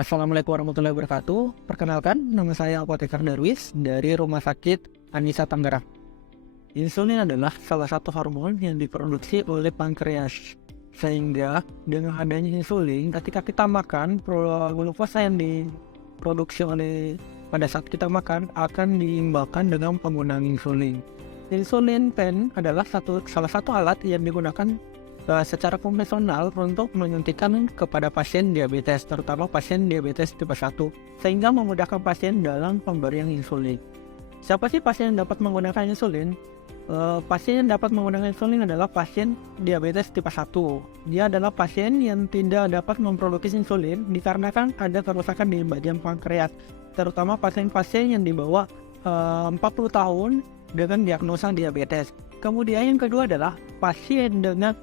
Assalamualaikum warahmatullahi wabarakatuh. Perkenalkan, nama saya Apoteker Darwis dari Rumah Sakit Anisa Tangerang. Insulin adalah salah satu hormon yang diproduksi oleh pankreas. Sehingga dengan adanya insulin, ketika kita makan, glukosa yang diproduksi pada saat kita makan akan diimbangkan dengan penggunaan insulin. Insulin pen adalah salah satu alat yang digunakan secara konvensional untuk menyuntikkan kepada pasien diabetes, terutama pasien diabetes tipe 1, sehingga memudahkan pasien dalam pemberian insulin. Siapa sih pasien yang dapat menggunakan insulin? Pasien yang dapat menggunakan insulin adalah pasien diabetes tipe 1. Dia adalah pasien yang tidak dapat memproduksi insulin dikarenakan ada kerusakan di bagian pankreas, terutama pasien-pasien yang di bawah 40 tahun dengan diagnosa diabetes. Kemudian yang kedua adalah pasien dengan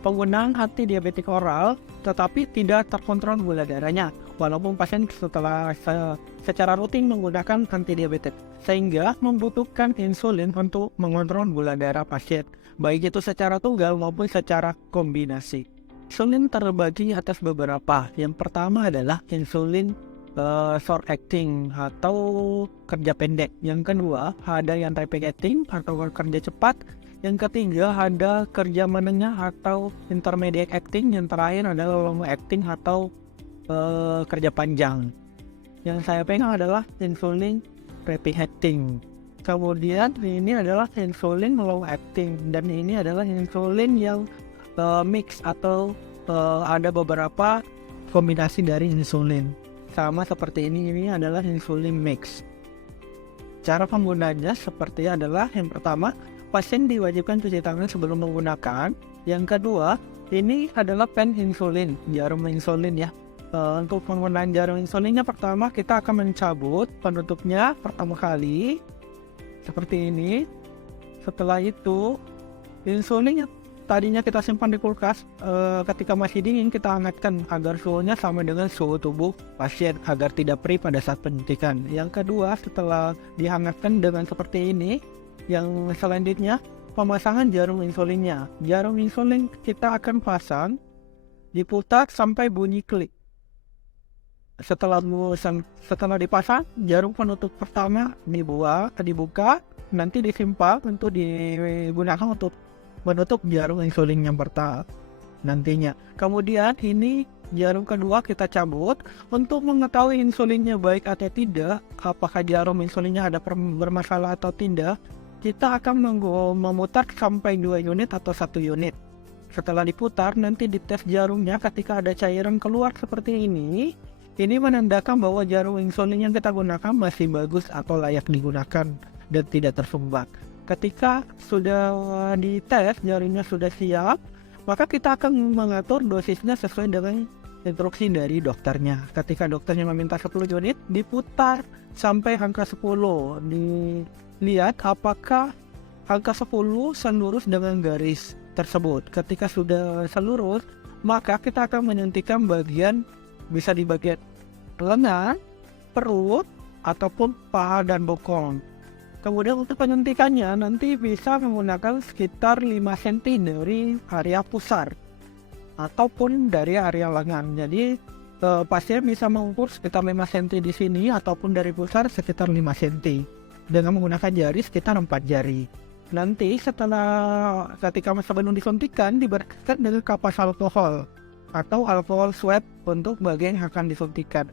penggunaan antidiabetik oral tetapi tidak terkontrol gula darahnya walaupun pasien secara rutin menggunakan antidiabetik, sehingga membutuhkan insulin untuk mengontrol gula darah pasien, baik itu secara tunggal maupun secara kombinasi. Insulin terbagi atas beberapa. Yang pertama adalah insulin short acting atau kerja pendek. Yang kedua ada yang rapid acting atau kerja cepat. Yang ketiga ada kerja menengah atau intermediate acting. Yang terakhir adalah long acting atau kerja panjang. Yang saya pegang adalah insulin rapid acting. Kemudian ini adalah insulin long acting, dan ini adalah insulin yang mix atau ada beberapa kombinasi dari insulin. Sama seperti ini adalah insulin mix. Cara penggunaannya seperti adalah yang pertama, pasien diwajibkan cuci tangan sebelum menggunakan. Yang kedua, ini adalah pen insulin, jarum insulin ya. Untuk penggunaan jarum insulinnya, pertama kita akan mencabut penutupnya pertama kali seperti ini. Setelah itu, insulin yang tadinya kita simpan di kulkas, ketika masih dingin kita hangatkan agar suhunya sama dengan suhu tubuh pasien agar tidak perih pada saat penyuntikan. Yang kedua, setelah dihangatkan dengan seperti ini, yang selanjutnya pemasangan jarum insulinnya. Jarum insulin kita akan pasang, diputar sampai bunyi klik. Setelah dipasang, jarum penutup pertama dibuka, nanti disimpan untuk digunakan untuk menutup jarum insulin yang pertama nantinya. Kemudian ini jarum kedua kita cabut. Untuk mengetahui insulinnya baik atau tidak, apakah jarum insulinnya ada bermasalah atau tidak, kita akan memutar sampai 2 unit atau 1 unit. Setelah diputar, nanti dites jarumnya. Ketika ada cairan keluar seperti ini menandakan bahwa jarum insulin yang kita gunakan masih bagus atau layak digunakan dan tidak tersumbat. Ketika sudah dites, jarumnya sudah siap, maka kita akan mengatur dosisnya sesuai dengan instruksi dari dokternya. Ketika dokternya meminta 10 unit, diputar sampai angka 10. Dilihat apakah angka 10 selurus dengan garis tersebut. Ketika sudah selurus, maka kita akan menyuntikkan bisa di bagian lengan, perut, ataupun paha dan bokong. Kemudian untuk penyuntikannya nanti bisa menggunakan sekitar 5 cm dari area pusar ataupun dari area lengan. Jadi pasien bisa mengukur sekitar 5 cm di sini ataupun dari pusar sekitar 5 cm dengan menggunakan jari sekitar 4 jari. Nanti ketika sebelum disuntikan diberikan dengan kapas alkohol atau alkohol swab untuk bagian yang akan disuntikan.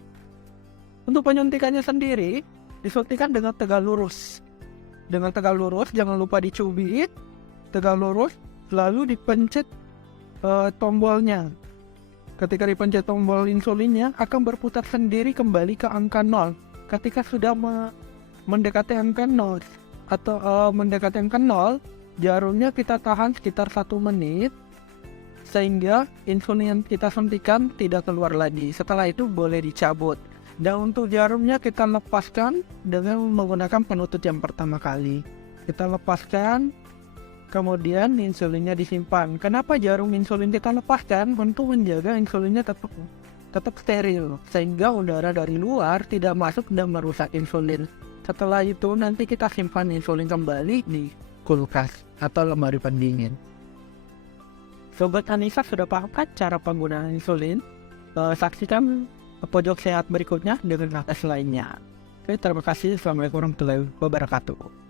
Untuk penyuntikannya sendiri disuntikan dengan tegak lurus. Dengan tegak lurus, jangan lupa dicubit, tegak lurus, lalu dipencet tombolnya. Ketika dipencet tombol insulinnya akan berputar sendiri kembali ke angka 0. Ketika sudah mendekati angka 0 atau mendekati angka 0, jarumnya kita tahan sekitar 1 menit sehingga insulin yang kita suntikan tidak keluar lagi. Setelah itu boleh dicabut. Dan untuk jarumnya kita lepaskan dengan menggunakan penutup yang pertama kali. Kita lepaskan, kemudian insulinnya disimpan. Kenapa jarum insulin kita lepaskan? Untuk menjaga insulinnya tetap steril, sehingga udara dari luar tidak masuk dan merusak insulin. Setelah itu nanti kita simpan insulin kembali di kulkas atau lemari pendingin. Sobat Anissa sudah paham kan cara penggunaan insulin? Saksikan pojok sehat berikutnya dengan nakes lainnya. Oke, terima kasih. Assalamualaikum warahmatullahi wabarakatuh.